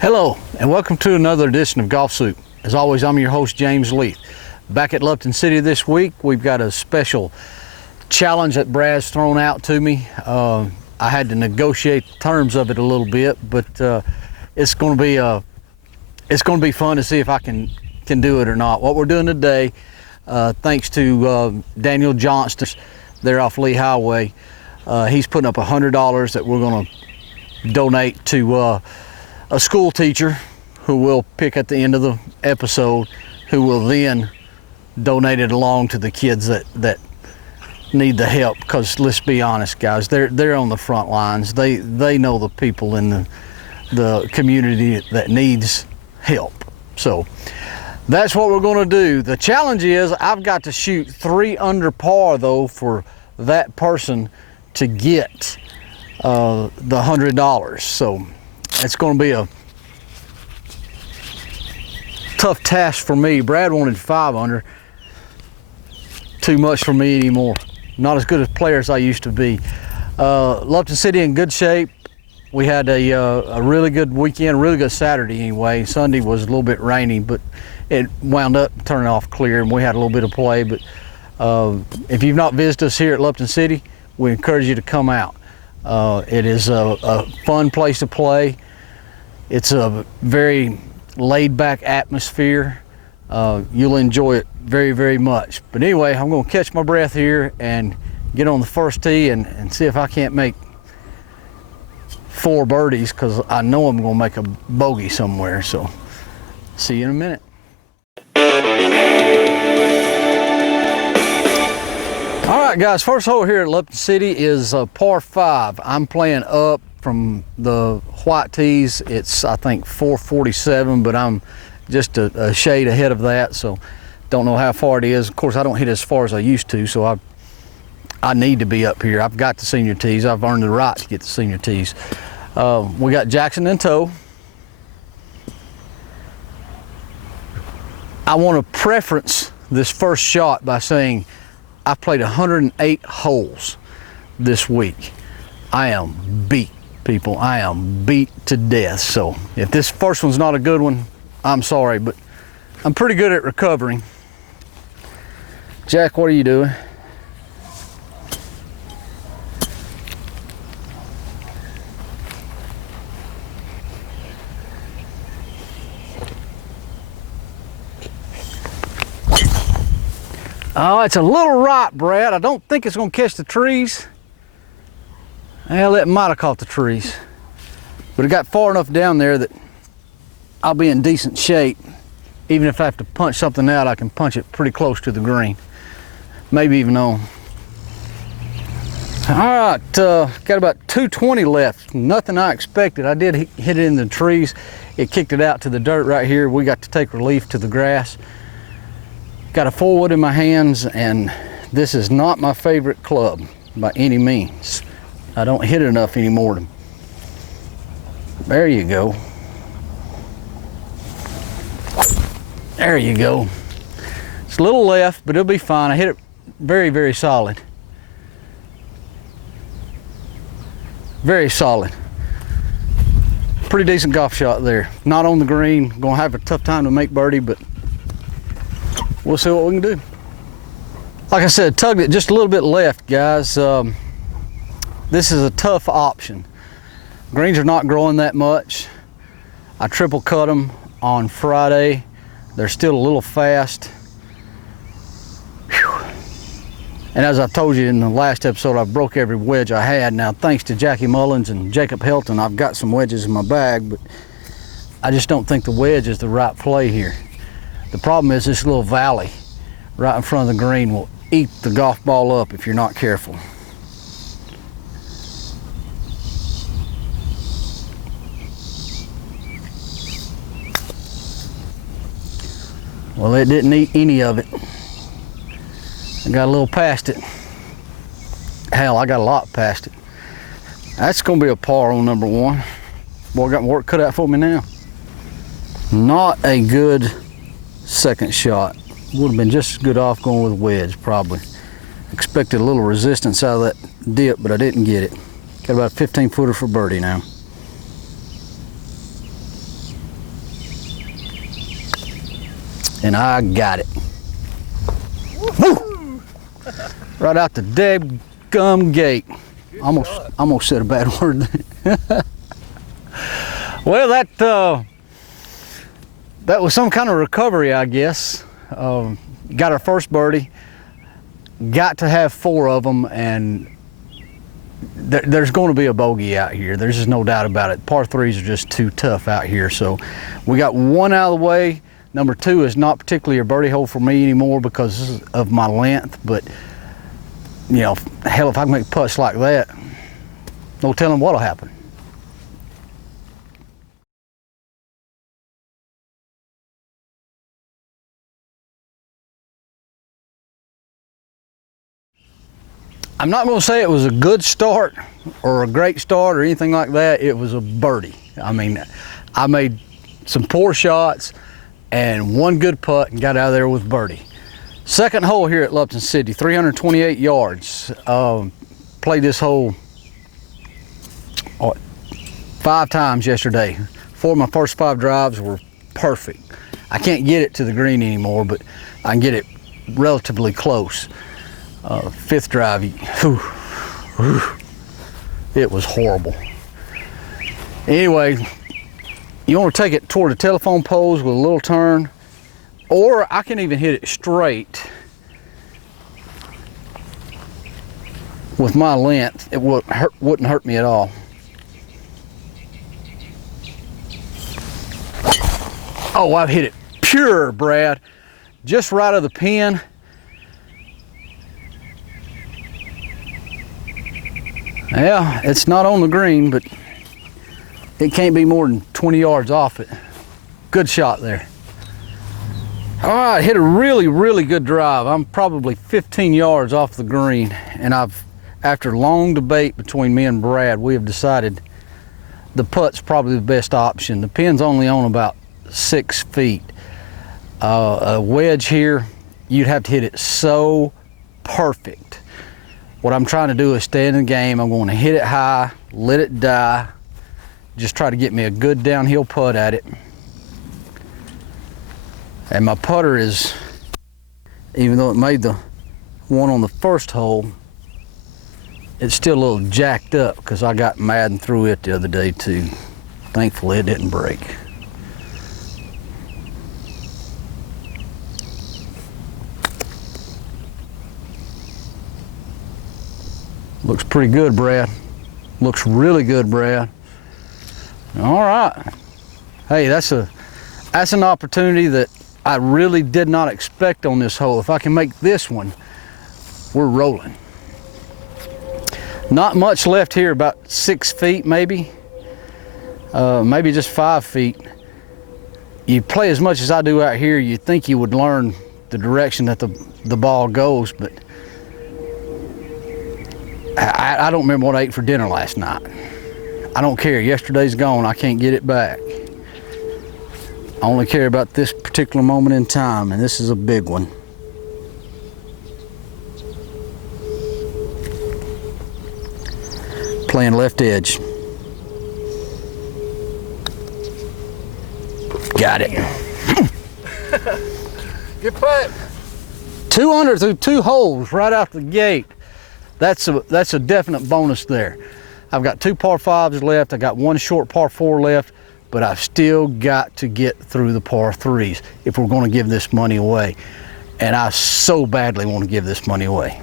Hello, and welcome to another edition of Golf Soup. As always, I'm your host, James Leith. Back at Lupton City this week, we've got a special challenge that Brad's thrown out to me. I had to negotiate the terms of it a little bit, but it's going to be fun to see if I can do it or not. What we're doing today, thanks to Daniel Johnston, there off Lee Highway, he's putting up $100 that we're going to donate to a school teacher who will pick at the end of the episode, who will then donate it along to the kids that need the help. Because let's be honest, guys, they're on the front lines. They know the people in the community that needs help. So that's what we're going to do. The challenge is I've got to shoot 3 under par though for that person to get the $100. So it's going to be a tough task for me. Brad wanted 5 under. Too much for me anymore. Not as good a player as I used to be. Lupton City in good shape. We had a really good weekend, really good Saturday anyway. Sunday was a little bit rainy, but it wound up turning off clear and we had a little bit of play. But if you've not visited us here at Lupton City, we encourage you to come out. It is a fun place to play. It's a very laid-back atmosphere. You'll enjoy it very, very much. But anyway, I'm going to catch my breath here and get on the first tee and see if I can't make 4 birdies, because I know I'm going to make a bogey somewhere. So see you in a minute. All right, guys, first hole here at Lupton City is par 5. I'm playing up from the white tees. It's, I think, 447, but I'm just a shade ahead of that, so don't know how far it is. Of course, I don't hit as far as I used to, so I need to be up here. I've got the senior tees. I've earned the right to get the senior tees. We got Jackson in tow. I want to preference this first shot by saying I played 108 holes this week. I am beat, people. I am beat to death. So if this first one's not a good one, I'm sorry, but I'm pretty good at recovering. Jack, what are you doing? Oh, it's a little right, Brad. I don't think it's going to catch the trees. Well, it might have caught the trees. But it got far enough down there that I'll be in decent shape. Even if I have to punch something out, I can punch it pretty close to the green. Maybe even on. All right, got about 220 left. Nothing I expected. I did hit it in the trees. It kicked it out to the dirt right here. We got to take relief to the grass. Got a 4-wood in my hands, and this is not my favorite club by any means. I don't hit it enough anymore. There you go. There you go. It's a little left, but it'll be fine. I hit it very, very solid. Very solid. Pretty decent golf shot there. Not on the green. Gonna have a tough time to make birdie, but we'll see what we can do. Like I said, tugged it just a little bit left, guys. This is a tough option. Greens are not growing that much. I triple cut them on Friday. They're still a little fast. Whew. And as I told you in the last episode, I broke every wedge I had. Now, thanks to Jackie Mullins and Jacob Helton, I've got some wedges in my bag, but I just don't think the wedge is the right play here. The problem is this little valley right in front of the green will eat the golf ball up if you're not careful. Well, it didn't eat any of it. I got a little past it. Hell, I got a lot past it. That's gonna be a par on number 1. Boy, I got my work cut out for me now. Not a good second shot. Would have been just as good off going with a wedge, probably. Expected a little resistance out of that dip, but I didn't get it. Got about a 15-footer for birdie now. And I got it. Woo! Right out the dead gum gate. Almost said a bad word. Well, that was some kind of recovery, I guess. Got our first birdie. Got to have 4 of them, and there's going to be a bogey out here. There's just no doubt about it. Par 3s are just too tough out here. So we got 1 out of the way. Number 2 is not particularly a birdie hole for me anymore because of my length, but you know, hell, if I can make putts like that, no telling what'll happen. I'm not going to say it was a good start or a great start or anything like that. It was a birdie. I mean, I made some poor shots and 1 good putt and got out of there with birdie. Second hole here at Lupton City, 328 yards. Played this hole 5 times yesterday. 4 of my first 5 drives were perfect. I can't get it to the green anymore, but I can get it relatively close. 5th drive, it was horrible. Anyway, you want to take it toward the telephone poles with a little turn, or I can even hit it straight with my length. It wouldn't hurt me at all. Oh, I've hit it pure, Brad. Just right of the pin. Yeah, it's not on the green, but it can't be more than 20 yards off it. Good shot there. All right, hit a really, really good drive. I'm probably 15 yards off the green, and after long debate between me and Brad, we have decided the putt's probably the best option. The pin's only on about 6 feet. A wedge here, you'd have to hit it so perfect. What I'm trying to do is stay in the game. I'm going to hit it high, let it die, just try to get me a good downhill putt at it. And my putter is, even though it made the one on the first hole, it's still a little jacked up because I got mad and threw it the other day too. Thankfully it didn't break. Looks pretty good, Brad. Looks really good, Brad. All right. Hey, that's an opportunity that I really did not expect on this hole. If I can make this one, we're rolling. Not much left here, about 6 feet maybe. Maybe just 5 feet. You play as much as I do out here, you'd think you would learn the direction that the ball goes, but I don't remember what I ate for dinner last night. I don't care. Yesterday's gone. I can't get it back. I only care about this particular moment in time, and this is a big one. Playing left edge. Got it. Good putt. 200 through 2 holes right out the gate. That's a definite bonus there. I've got 2 par 5s left. I got 1 short par 4 left, but I've still got to get through the par 3s if we're going to give this money away. And I so badly want to give this money away.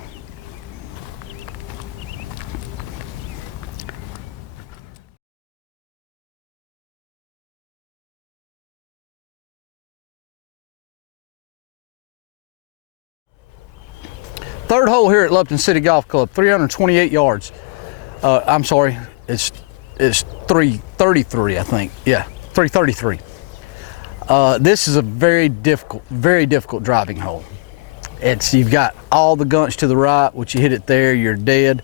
Third hole here at Lupton City Golf Club, 328 yards. I'm sorry, it's 333, I think. Yeah, 333. This is a very difficult driving hole. You've got all the gunch to the right, which you hit it there, you're dead.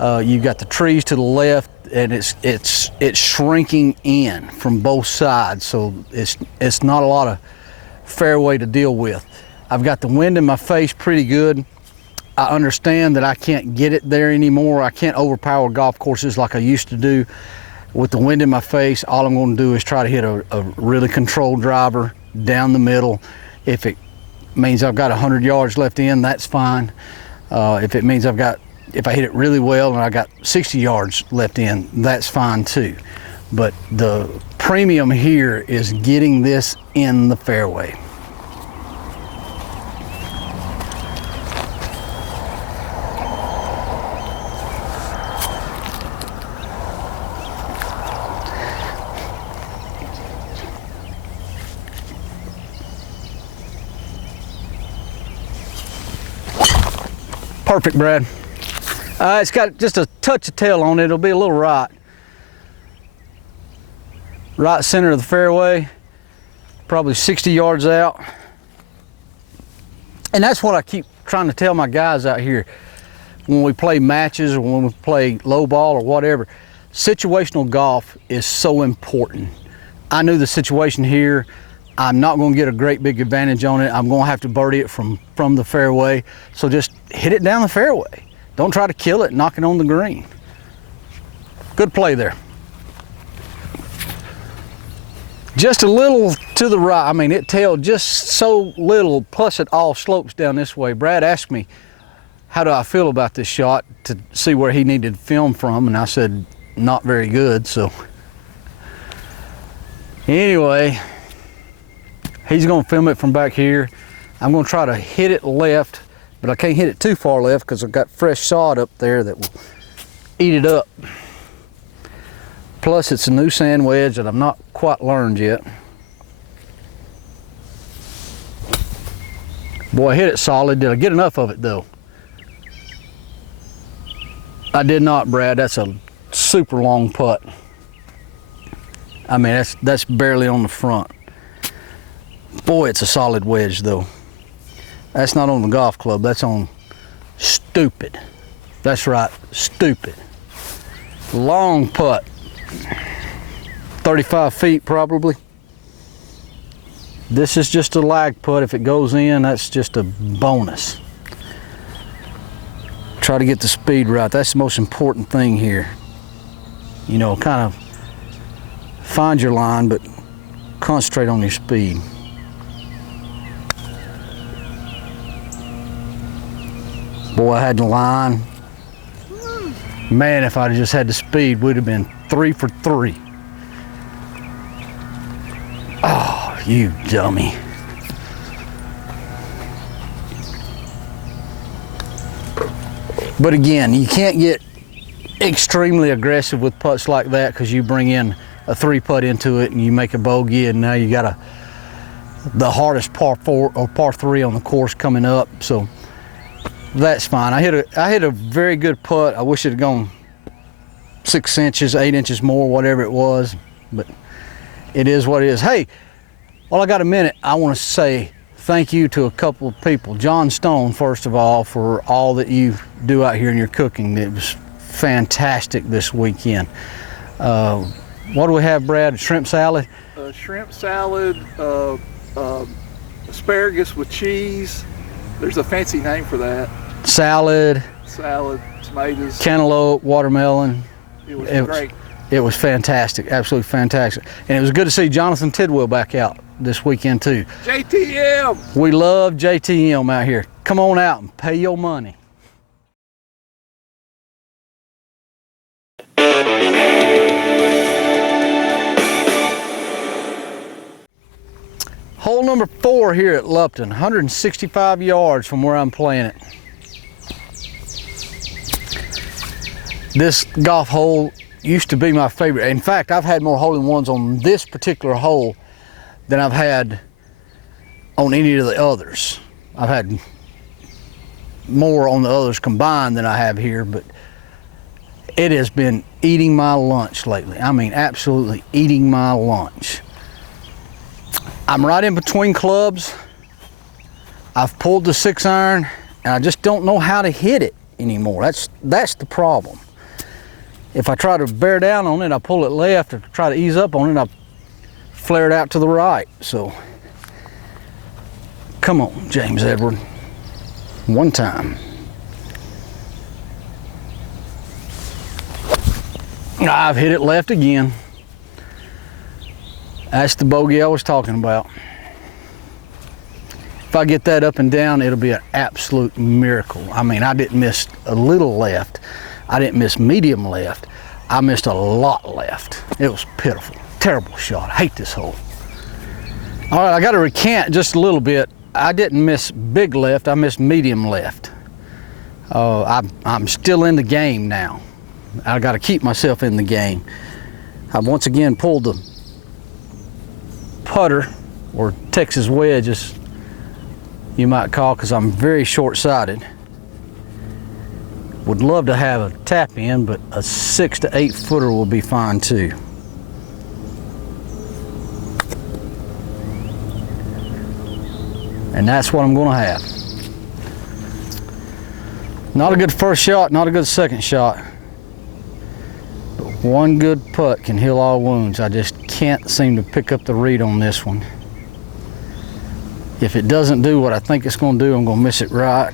You've got the trees to the left, and it's shrinking in from both sides, so it's not a lot of fairway to deal with. I've got the wind in my face pretty good. I understand that I can't get it there anymore. I can't overpower golf courses like I used to do. With the wind in my face, all I'm going to do is try to hit a really controlled driver down the middle. If it means I've got 100 yards left in, that's fine. If it means if I hit it really well and I got 60 yards left in, that's fine too. But the premium here is getting this in the fairway. Perfect, Brad. It's got just a touch of tail on it. It'll be a little right center of the fairway, probably 60 yards out. And that's what I keep trying to tell my guys out here when we play matches or when we play low ball or whatever. Situational golf is so important. I knew the situation here. I'm not going to get a great big advantage on it. I'm going to have to birdie it from the fairway. So just hit it down the fairway. Don't try to kill it, knock it on the green. Good play there. Just a little to the right. I mean, it tailed just so little, plus it all slopes down this way. Brad asked me, how do I feel about this shot, to see where he needed film from, and I said, not very good. So anyway, he's gonna film it from back here. I'm gonna try to hit it left, but I can't hit it too far left because I've got fresh sod up there that will eat it up. Plus it's a new sand wedge that I've not quite learned yet. Boy, I hit it solid. Did I get enough of it though? I did not, Brad. That's a super long putt. I mean, that's barely on the front. Boy, it's a solid wedge though. That's not on the golf club, that's on stupid. That's right, stupid. Long putt. 35 feet probably. This is just a lag putt. If it goes in, that's just a bonus. Try to get the speed right. That's the most important thing here. You know, kind of find your line, but concentrate on your speed. Boy, I had the line. Man, if I'd just had the speed, we'd have been 3 for 3. Oh, you dummy. But again, you can't get extremely aggressive with putts like that because you bring in a 3-putt into it and you make a bogey, and now you got the hardest par 4 or par 3 on the course coming up. So that's fine. I hit a very good putt. I wish it had gone 6 inches, 8 inches more, whatever it was, but it is what it is. Hey, while I got a minute, I want to say thank you to a couple of people. John Stone, first of all, for all that you do out here in your cooking. It was fantastic this weekend. What do we have, Brad? A shrimp salad? Shrimp salad, asparagus with cheese. There's a fancy name for that. Salad, tomatoes, cantaloupe, watermelon. It was great. It was fantastic, absolutely fantastic. And it was good to see Jonathan Tidwell back out this weekend too. JTM! We love JTM out here. Come on out and pay your money. Hole number 4 here at Lupton, 165 yards from where I'm playing it. This golf hole used to be my favorite. In fact, I've had more hole-in-ones on this particular hole than I've had on any of the others. I've had more on the others combined than I have here, but it has been eating my lunch lately. I mean, absolutely eating my lunch. I'm right in between clubs. I've pulled the 6-iron and I just don't know how to hit it anymore. That's the problem. If I try to bear down on it, I pull it left, or try to ease up on it, I flare it out to the right. So, come on, James Edward. One time. I've hit it left again. That's the bogey I was talking about. If I get that up and down, it'll be an absolute miracle. I mean, I didn't miss a little left. I didn't miss medium left. I missed a lot left. It was pitiful. Terrible shot. I hate this hole. All right, I got to recant just a little bit. I didn't miss big left. I missed medium left. I'm still in the game now. I got to keep myself in the game. I've once again pulled the putter, or Texas wedge as you might call, because I'm very short-sighted. Would love to have a tap in, but a 6 to 8 footer will be fine too. And that's what I'm going to have. Not a good first shot, not a good second shot. But one good putt can heal all wounds. I just can't seem to pick up the read on this one. If it doesn't do what I think it's going to do, I'm going to miss it right.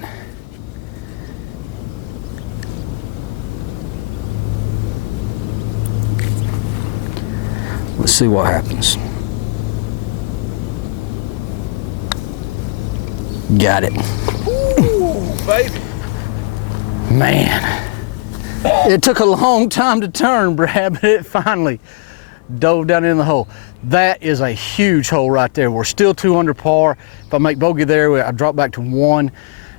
Let's see what happens. Got it. Ooh, baby. Man, it took a long time to turn, Brad, but it finally dove down in the hole. That is a huge hole right there. We're still 2 under par. If I make bogey there, I drop back to 1,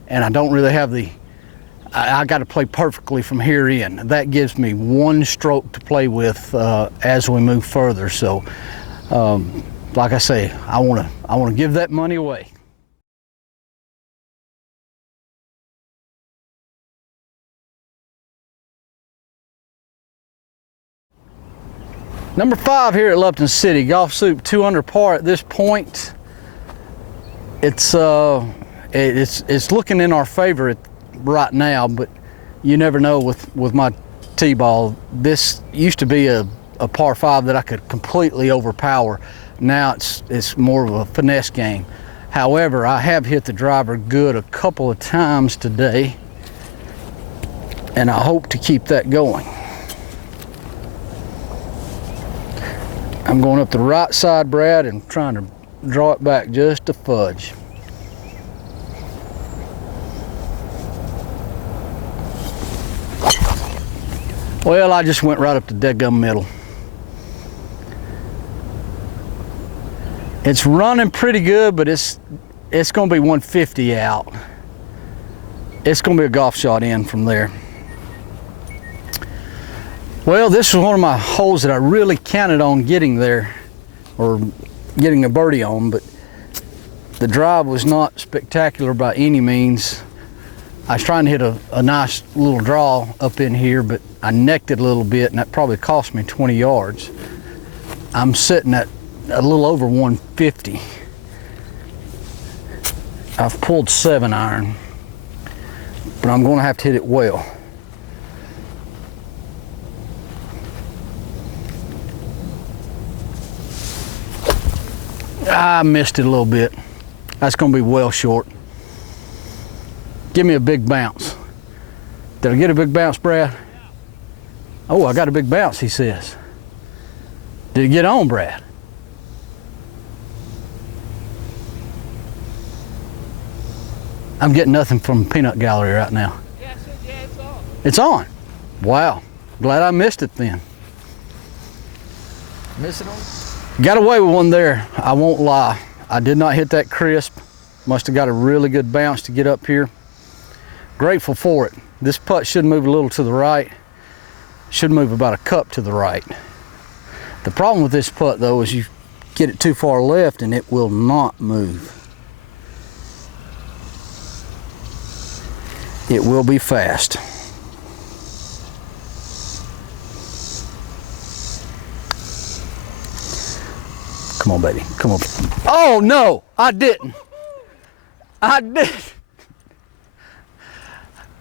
and I don't really have the, I got to play perfectly from here in. That gives me 1 stroke to play with as we move further. So, like I say, I want to give that money away. Number 5 here at Lupton City, Golf Soup 2 under par at this point. It's looking in our favor right now, but you never know with my T-ball. This used to be a par 5 that I could completely overpower. Now it's more of a finesse game. However, I have hit the driver good a couple of times today, and I hope to keep that going. I'm going up the right side, Brad, and trying to draw it back just a fudge. Well, I just went right up the deadgum middle. It's running pretty good, but it's going to be 150 out. It's going to be a golf shot in from there. Well, this was one of my holes that I really counted on getting there, or getting a birdie on, but the drive was not spectacular by any means. I was trying to hit a nice little draw up in here, but I necked it a little bit, and that probably cost me 20 yards. I'm sitting at a little over 150. I've pulled 7-iron, but I'm going to have to hit it well. I missed it a little bit. That's going to be well short. Give me a big bounce. Did I get a big bounce, Brad? Oh, I got a big bounce, he says. Did it get on, Brad? I'm getting nothing from Peanut Gallery right now. Yeah, it's on. It's on. Wow. Glad I missed it then. Miss it on? Got away with one there, I won't lie. I did not hit that crisp. Must have got a really good bounce to get up here. Grateful for it. This putt should move a little to the right. Should move about a cup to the right. The problem with this putt though is you get it too far left and it will not move. It will be fast. Come on, baby. Come on. Oh, no, I didn't. I did.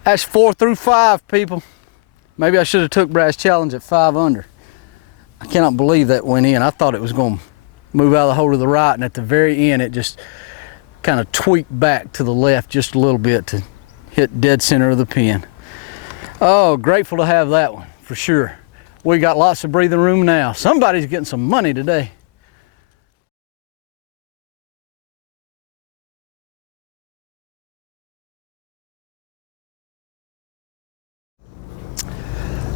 That's 4 through 5, people. Maybe I should have took Brad's challenge at 5 under. I cannot believe that went in. I thought it was going to move out of the hole to the right, and at the very end, it just kind of tweaked back to the left just a little bit to hit dead center of the pin. Oh, grateful to have that one, for sure. We got lots of breathing room now. Somebody's getting some money today.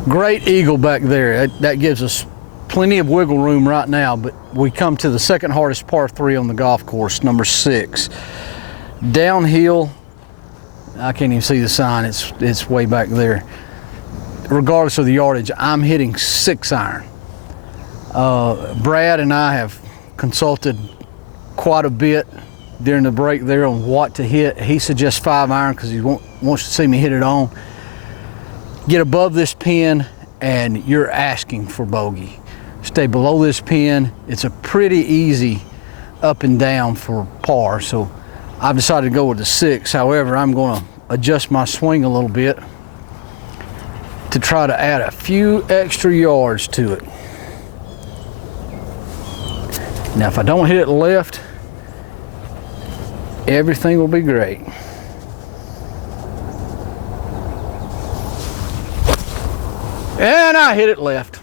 Great eagle back there. That gives us plenty of wiggle room right now, but we come to the second hardest par 3 on the golf course, number 6. Downhill, I can't even see the sign, it's way back there. Regardless of the yardage, I'm hitting 6-iron. Brad and I have consulted quite a bit during the break there on what to hit. He suggests 5-iron because he wants to see me hit it on. Get above this pin and you're asking for bogey. Stay below this pin. It's a pretty easy up and down for par, so I've decided to go with the 6. However, I'm going to adjust my swing a little bit to try to add a few extra yards to it. Now, if I don't hit it left, everything will be great. And I hit it left.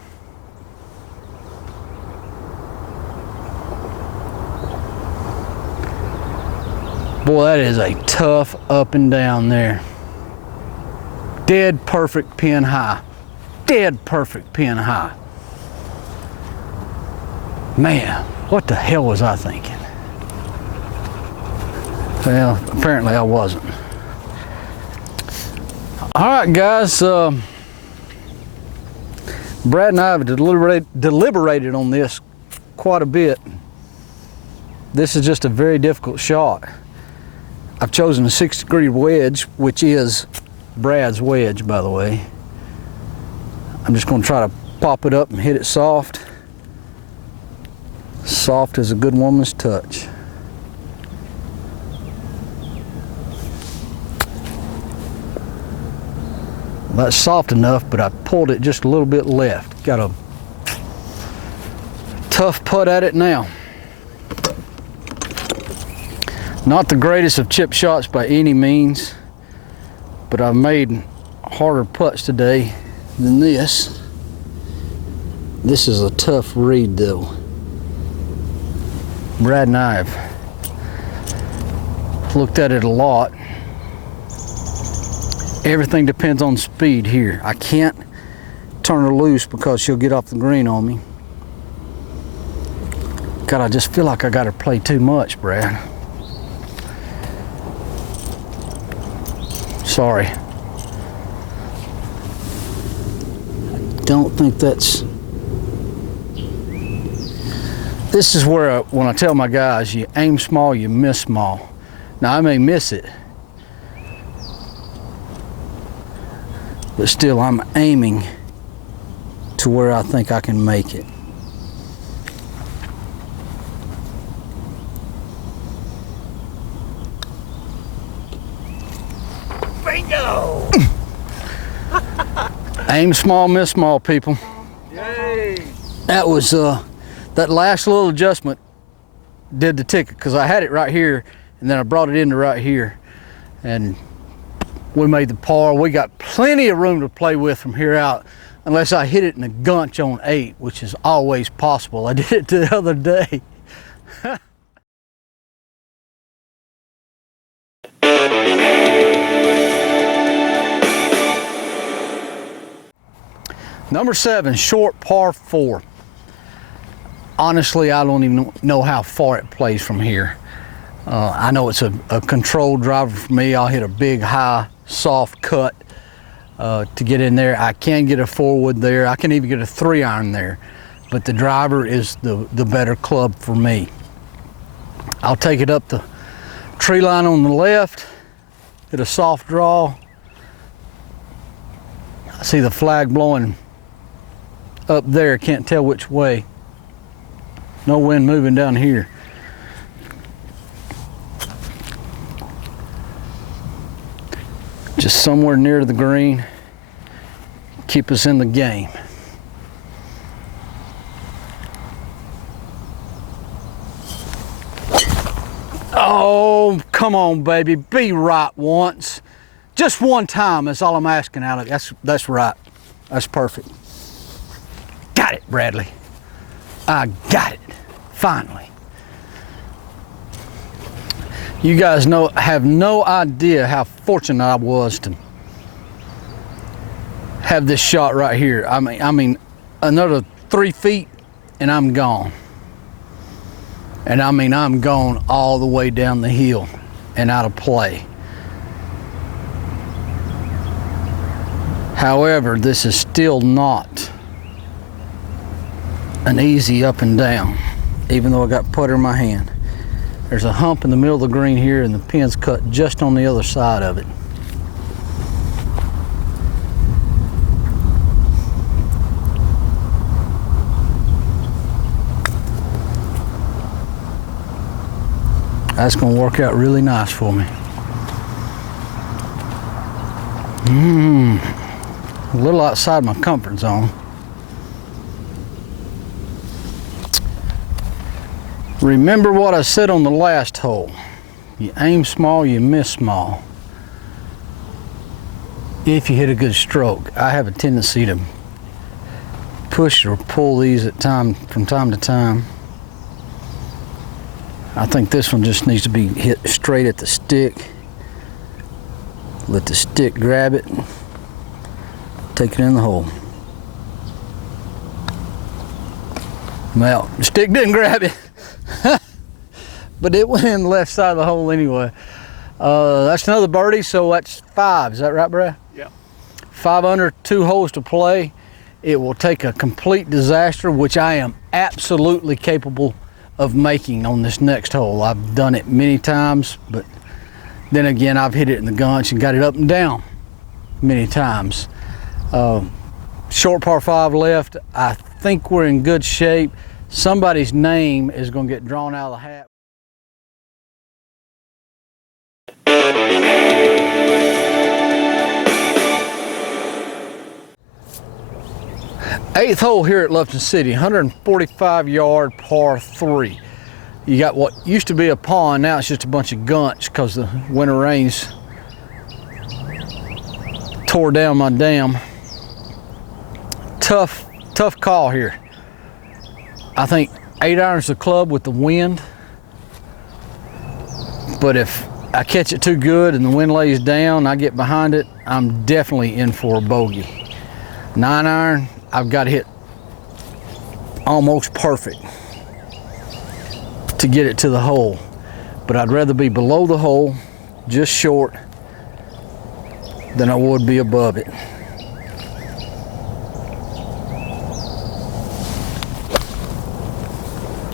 Boy, that is a tough up and down there. Dead perfect pin high. Dead perfect pin high. Man, what the hell was I thinking? Well, apparently I wasn't. All right, guys. Brad and I have deliberated on this quite a bit. This is just a very difficult shot. I've chosen a 6-degree wedge, which is Brad's wedge, by the way. I'm just going to try to pop it up and hit it soft. Soft as a good woman's touch. That's soft enough, but I pulled it just a little bit left. Got a tough putt at it now. Not the greatest of chip shots by any means, but I've made harder putts today than this. This is a tough read though. Brad and I have looked at it a lot. Everything depends on speed here. I can't turn her loose because she'll get off the green on me. God, I just feel like I got her play too much, Brad. Sorry. Don't think that's... This is where when I tell my guys, you aim small, you miss small. Now I may miss it, but still I'm aiming to where I think I can make it. Bingo! Aim small, miss small, people. Yay! That was that last little adjustment did the ticket, because I had it right here and then I brought it into right here and we made the par. We got plenty of room to play with from here out, unless I hit it in a gunch on 8, which is always possible. I did it the other day. Number 7, short par 4. Honestly, I don't even know how far it plays from here. I know it's a controlled driver for me. I'll hit a big, high, soft cut to get in there. I can get a 4-wood there. I can even get a 3-iron there. But the driver is the better club for me. I'll take it up the tree line on the left, hit a soft draw. I see the flag blowing up there, can't tell which way. No wind moving down here. Just somewhere near the green, keep us in the game. Oh, come on, baby, be right once. Just one time, that's all I'm asking out of it. That's right, that's perfect. Got it, Bradley. I got it, finally. You guys have no idea how fortunate I was to have this shot right here. I mean, another 3 feet and I'm gone. And I mean, I'm gone all the way down the hill and out of play. However, this is still not an easy up and down, even though I got putter in my hand. There's a hump in the middle of the green here and the pin's cut just on the other side of it. That's gonna work out really nice for me. A little outside my comfort zone. Remember what I said on the last hole. You aim small, you miss small. If you hit a good stroke. I have a tendency to push or pull these from time to time. I think this one just needs to be hit straight at the stick. Let the stick grab it, take it in the hole. Well, the stick didn't grab it, but it went in the left side of the hole anyway. That's another birdie, so that's 5. Is that right, Brad? Yeah. 5 under, 2 holes to play. It will take a complete disaster, which I am absolutely capable of making on this next hole. I've done it many times, but then again, I've hit it in the gunch and got it up and down many times. Short par 5 left. I think we're in good shape. Somebody's name is going to get drawn out of the hat. Eighth hole here at Lufkin City, 145-yard par 3. You got what used to be a pond, now it's just a bunch of gunch because the winter rains tore down my dam. Tough call here. I think 8 irons the club with the wind, but if I catch it too good and the wind lays down, I get behind it, I'm definitely in for a bogey. 9 iron, I've got to hit almost perfect to get it to the hole, but I'd rather be below the hole, just short, than I would be above it.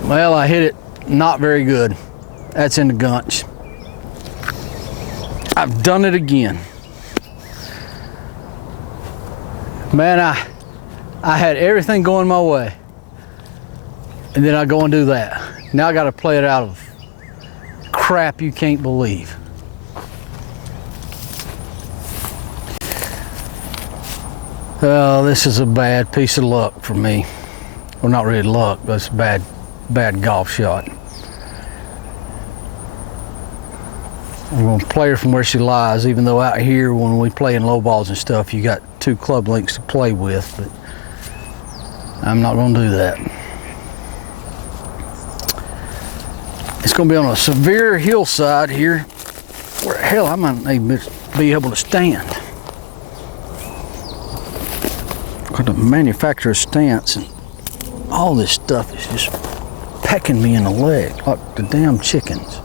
Well, I hit it not very good. That's in the gunch. I've done it again. Man, I had everything going my way, and then I go and do that. Now I got to play it out of crap you can't believe. Oh, this is a bad piece of luck for me. Well, not really luck, but it's a bad golf shot. I'm gonna play her from where she lies, even though out here when we play in low balls and stuff, you got 2 club links to play with, but I'm not gonna do that. It's gonna be on a severe hillside here, where hell I might even be able to stand. Got the manufacturer's stance and all this stuff is just pecking me in the leg like the damn chickens.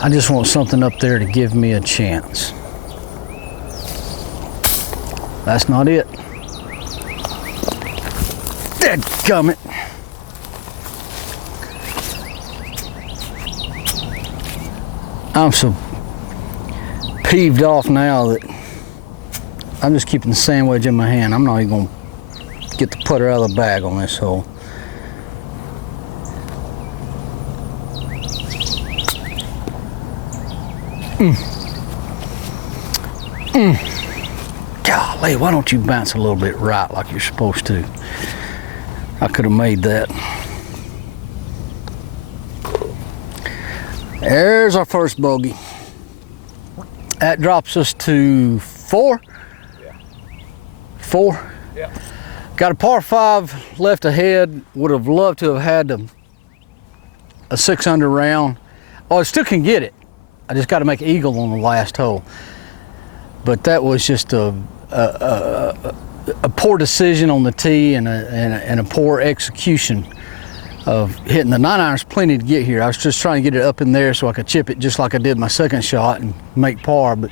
I just want something up there to give me a chance. That's not it. Dadgummit. I'm so peeved off now that I'm just keeping the sand wedge in my hand. I'm not even gonna get the putter out of the bag on this hole. Golly, why don't you bounce a little bit right like you're supposed to? I could have made that. There's our first bogey. That drops us to 4. Yeah. 4. Yeah. Got a par 5 left ahead. Would have loved to have had a 6 under round. Oh, I still can get it. I just got to make eagle on the last hole. but that was just a poor decision on the tee and a poor execution of hitting the 9-iron's plenty to get here. I was just trying to get it up in there so I could chip it just like I did my second shot and make par, but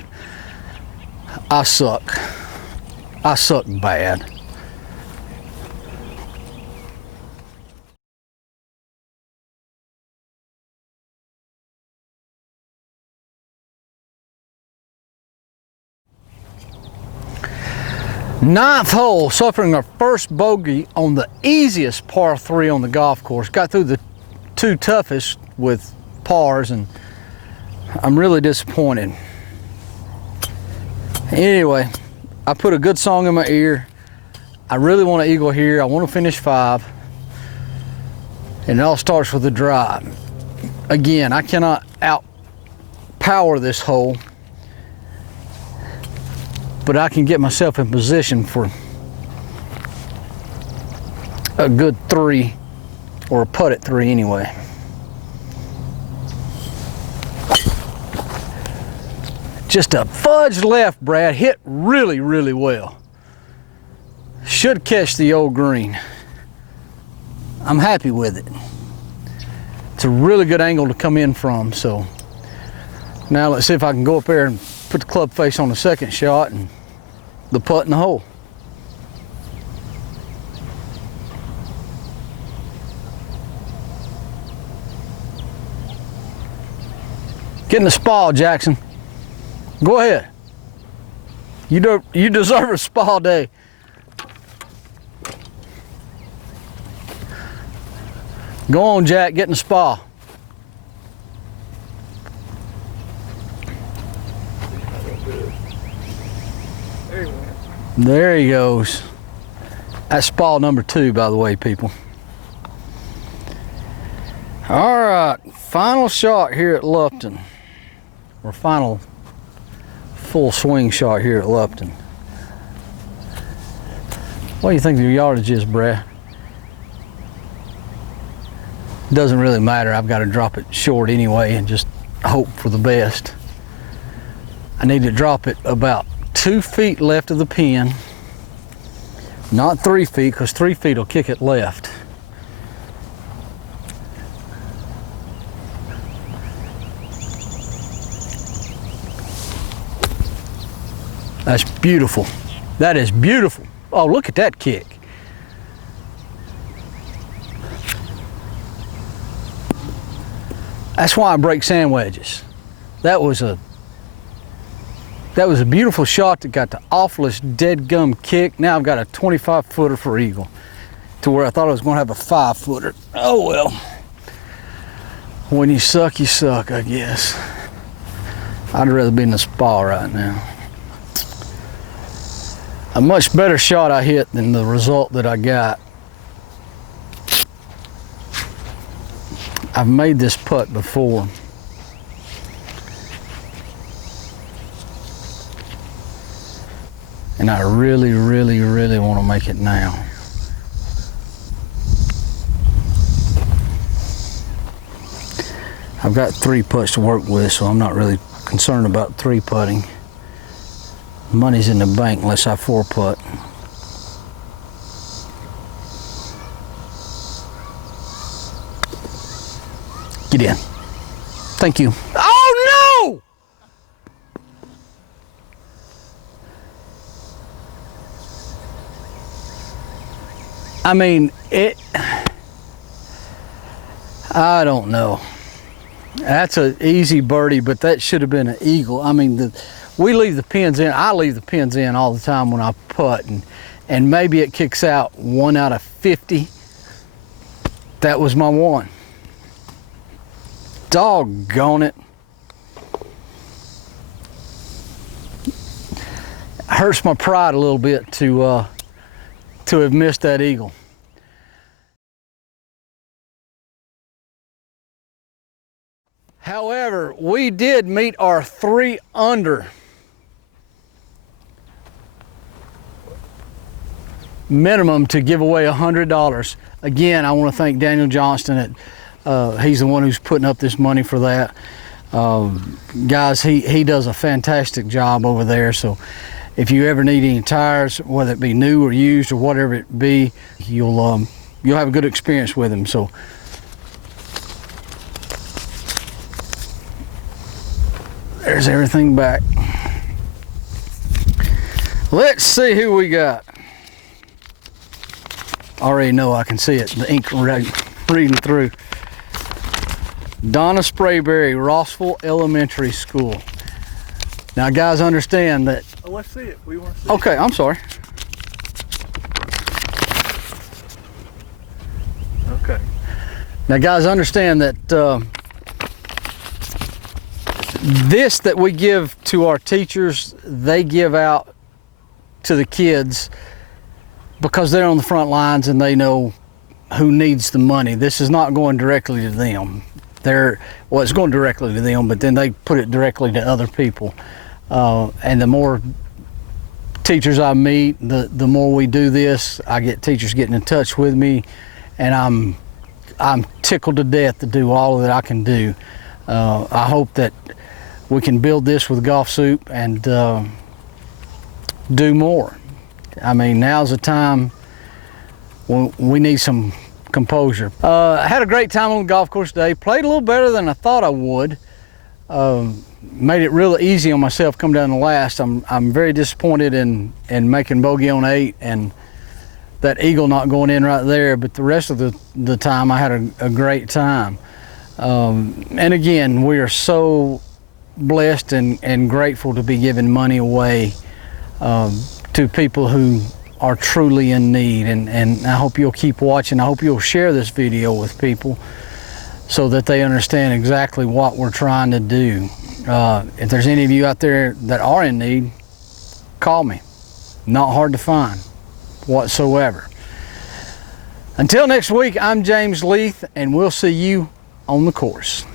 I suck. I suck bad. Ninth hole, suffering our first bogey on the easiest par 3 on the golf course. Got through the 2 toughest with pars, and I'm really disappointed. Anyway, I put a good song in my ear. I really want to eagle here. I want to finish 5. And it all starts with the drive. Again, I cannot outpower this hole, but I can get myself in position for a good 3, or a putt at 3 anyway. Just a fudge left, Brad. Hit really, really well. Should catch the old green. I'm happy with it. It's a really good angle to come in from, so now let's see if I can go up there and put the club face on the second shot and the putt in the hole. Get in the spa, Jackson. Go ahead. You deserve a spa day. Go on, Jack, get in the spa. There he goes. That's spa number 2, by the way, people. All right, final shot here at Lupton. Or final full swing shot here at Lupton. What do you think your yardage is, Brad? Doesn't really matter. I've got to drop it short anyway and just hope for the best. I need to drop it about 2 feet left of the pin, not 3 feet, because 3 feet will kick it left. That's beautiful. That is beautiful. Oh, look at that kick. That's why I break sand wedges. That was a beautiful shot that got the awfulest dead gum kick. Now I've got a 25-footer for eagle, to where I thought I was going to have a 5-footer. Oh well. When you suck, I guess. I'd rather be in the spa right now. A much better shot I hit than the result that I got. I've made this putt before. And I really, really, really want to make it now. I've got 3 putts to work with, so I'm not really concerned about 3 putting. Money's in the bank unless I 4 putt. Get in. Thank you. Oh no! I mean, I don't know. That's an easy birdie, but that should have been an eagle. I mean, we leave the pins in. I leave the pins in all the time when I putt, and maybe it kicks out 1 out of 50. That was my one. Doggone it. Hurts my pride a little bit to have missed that eagle. However, we did meet our 3 under minimum to give away $100. Again, I want to thank Daniel Johnston. He's the one who's putting up this money for that. Guys, he does a fantastic job over there. So if you ever need any tires, whether it be new or used or whatever it be, you'll have a good experience with him. So there's everything back. Let's see who we got. Already know, I can see it, the ink reading through. Donna Sprayberry, Rossville Elementary School. Now guys, understand that. Oh, let's see it. We want to see Okay, I'm sorry. it. Okay. Now guys, understand that this that we give to our teachers, they give out to the kids because they're on the front lines and they know who needs the money. This is not going directly to them. Well, it's going directly to them, but then they put it directly to other people. And the more teachers I meet, the more we do this. I get teachers getting in touch with me, and I'm tickled to death to do all that I can do. I hope that we can build this with Golf Soup and do more. I mean, now's the time when we need some composure. I had a great time on the golf course today. Played a little better than I thought I would. Made it really easy on myself come down the last. I'm very disappointed in making bogey on 8 and that eagle not going in right there, but the rest of the time I had a great time. And again, we are so blessed and grateful to be giving money away to people who are truly in need, and I hope you'll keep watching. I hope you'll share this video with people so that they understand exactly what we're trying to do. If there's any of you out there that are in need, call me. Not hard to find whatsoever. Until next week, I'm James Leith, and we'll see you on the course.